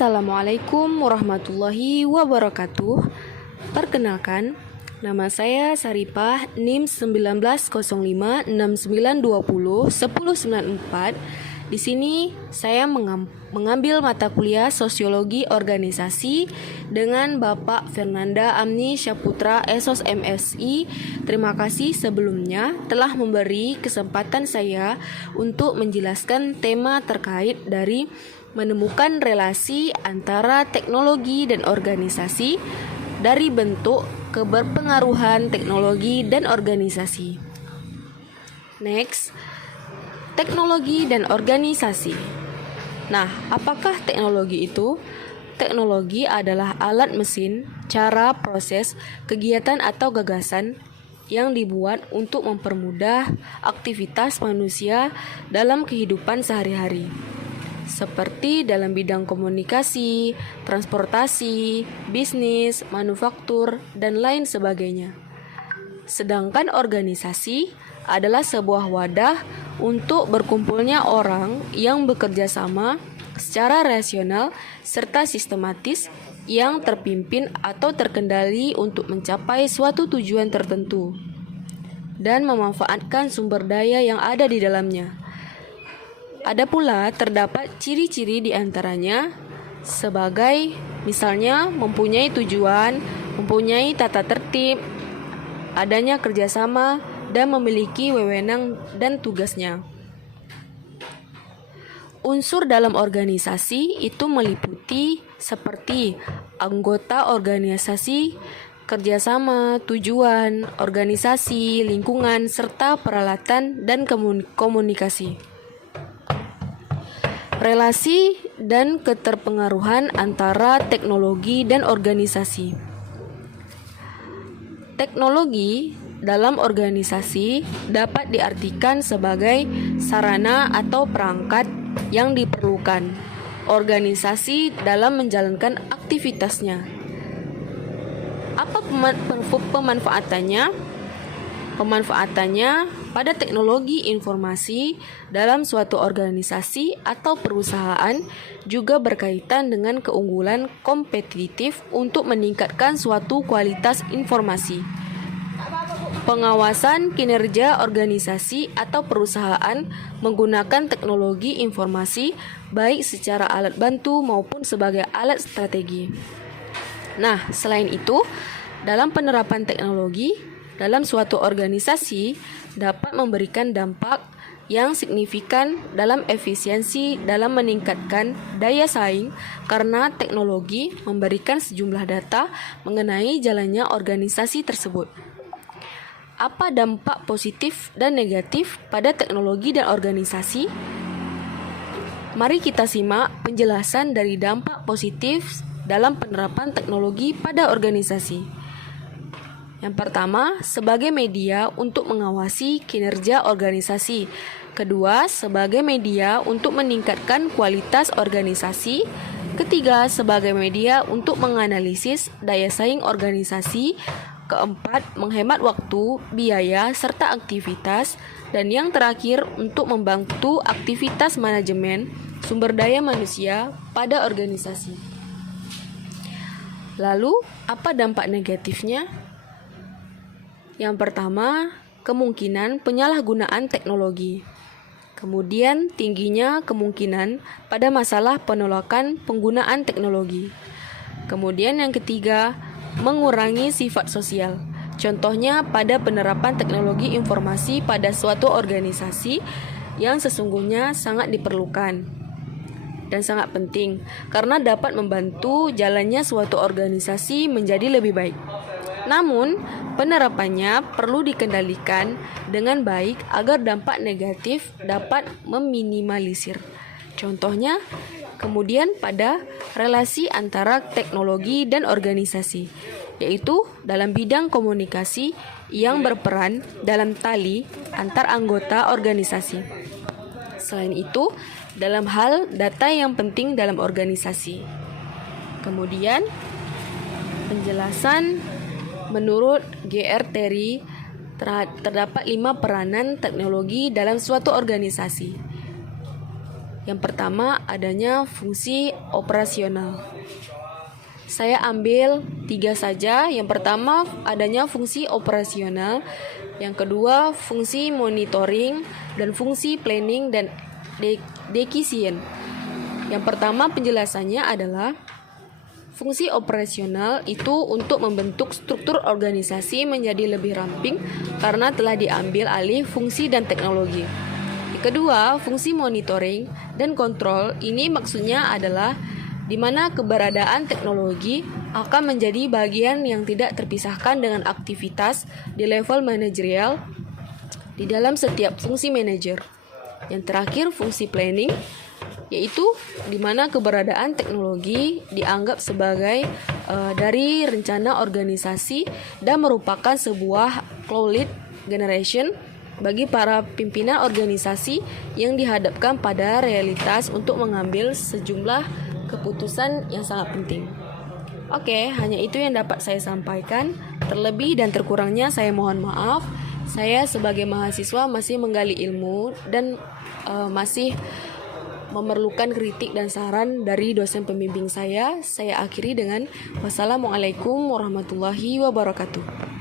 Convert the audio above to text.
Assalamualaikum warahmatullahi wabarakatuh. Perkenalkan, nama saya Saripah, NIM 190569201094. Di sini saya mengambil mata kuliah Sosiologi Organisasi dengan Bapak Fernanda Amni Syaputra Esos MSI. Terima kasih sebelumnya telah memberi kesempatan saya untuk menjelaskan tema terkait dari menemukan relasi antara teknologi dan organisasi dari bentuk keberpengaruhan teknologi dan organisasi. Next, teknologi dan organisasi. Nah, apakah teknologi itu? Teknologi adalah alat mesin, cara, proses, kegiatan atau gagasan yang dibuat untuk mempermudah aktivitas manusia dalam kehidupan sehari-hari, seperti dalam bidang komunikasi, transportasi, bisnis, manufaktur, dan lain sebagainya. Sedangkan organisasi adalah sebuah wadah untuk berkumpulnya orang yang bekerja sama secara rasional serta sistematis yang terpimpin atau terkendali untuk mencapai suatu tujuan tertentu dan memanfaatkan sumber daya yang ada di dalamnya. Ada pula terdapat ciri-ciri di antaranya sebagai misalnya mempunyai tujuan, mempunyai tata tertib, adanya kerjasama, dan memiliki wewenang dan tugasnya. Unsur dalam organisasi itu meliputi seperti anggota organisasi, kerjasama, tujuan, organisasi, lingkungan, serta peralatan dan komunikasi. Relasi dan keterpengaruhan antara teknologi dan organisasi. Teknologi dalam organisasi dapat diartikan sebagai sarana atau perangkat yang diperlukan organisasi dalam menjalankan aktivitasnya. Apa pemanfaatannya? Pemanfaatannya pada teknologi informasi dalam suatu organisasi atau perusahaan juga berkaitan dengan keunggulan kompetitif untuk meningkatkan suatu kualitas informasi. Pengawasan kinerja organisasi atau perusahaan menggunakan teknologi informasi baik secara alat bantu maupun sebagai alat strategi. Nah, selain itu, dalam penerapan teknologi dalam suatu organisasi dapat memberikan dampak yang signifikan dalam efisiensi dalam meningkatkan daya saing karena teknologi memberikan sejumlah data mengenai jalannya organisasi tersebut. Apa dampak positif dan negatif pada teknologi dan organisasi? Mari kita simak penjelasan dari dampak positif dalam penerapan teknologi pada organisasi. Yang pertama, sebagai media untuk mengawasi kinerja organisasi. Kedua, sebagai media untuk meningkatkan kualitas organisasi. Ketiga, sebagai media untuk menganalisis daya saing organisasi. Keempat, menghemat waktu, biaya, serta aktivitas. Dan yang terakhir, untuk membantu aktivitas manajemen sumber daya manusia pada organisasi. Lalu, apa dampak negatifnya? Yang pertama, kemungkinan penyalahgunaan teknologi. Kemudian, tingginya kemungkinan pada masalah penolakan penggunaan teknologi. Kemudian yang ketiga, mengurangi sifat sosial. Contohnya pada penerapan teknologi informasi pada suatu organisasi yang sesungguhnya sangat diperlukan dan sangat penting karena dapat membantu jalannya suatu organisasi menjadi lebih baik. Namun, penerapannya perlu dikendalikan dengan baik agar dampak negatif dapat meminimalisir. Contohnya, kemudian pada relasi antara teknologi dan organisasi, yaitu dalam bidang komunikasi yang berperan dalam tali antar anggota organisasi. Selain itu, dalam hal data yang penting dalam organisasi. Kemudian, penjelasan menurut G.R. Terry terdapat 5 peranan teknologi dalam suatu organisasi. Yang pertama, adanya fungsi operasional. Saya ambil 3 saja. Yang pertama, adanya fungsi operasional. Yang kedua, fungsi monitoring dan fungsi planning dan decision. Yang pertama, penjelasannya adalah fungsi operasional itu untuk membentuk struktur organisasi menjadi lebih ramping karena telah diambil alih fungsi dan teknologi. Yang kedua, fungsi monitoring dan kontrol ini maksudnya adalah di mana keberadaan teknologi akan menjadi bagian yang tidak terpisahkan dengan aktivitas di level manajerial di dalam setiap fungsi manajer. Yang terakhir, fungsi planning, yaitu di mana keberadaan teknologi dianggap sebagai dari rencana organisasi dan merupakan sebuah cloud lead generation bagi para pimpinan organisasi yang dihadapkan pada realitas untuk mengambil sejumlah keputusan yang sangat penting. Oke, hanya itu yang dapat saya sampaikan. Terlebih dan terkurangnya saya mohon maaf. Saya sebagai mahasiswa masih menggali ilmu dan masih memerlukan kritik dan saran dari dosen pembimbing saya. Saya akhiri dengan wassalamualaikum warahmatullahi wabarakatuh.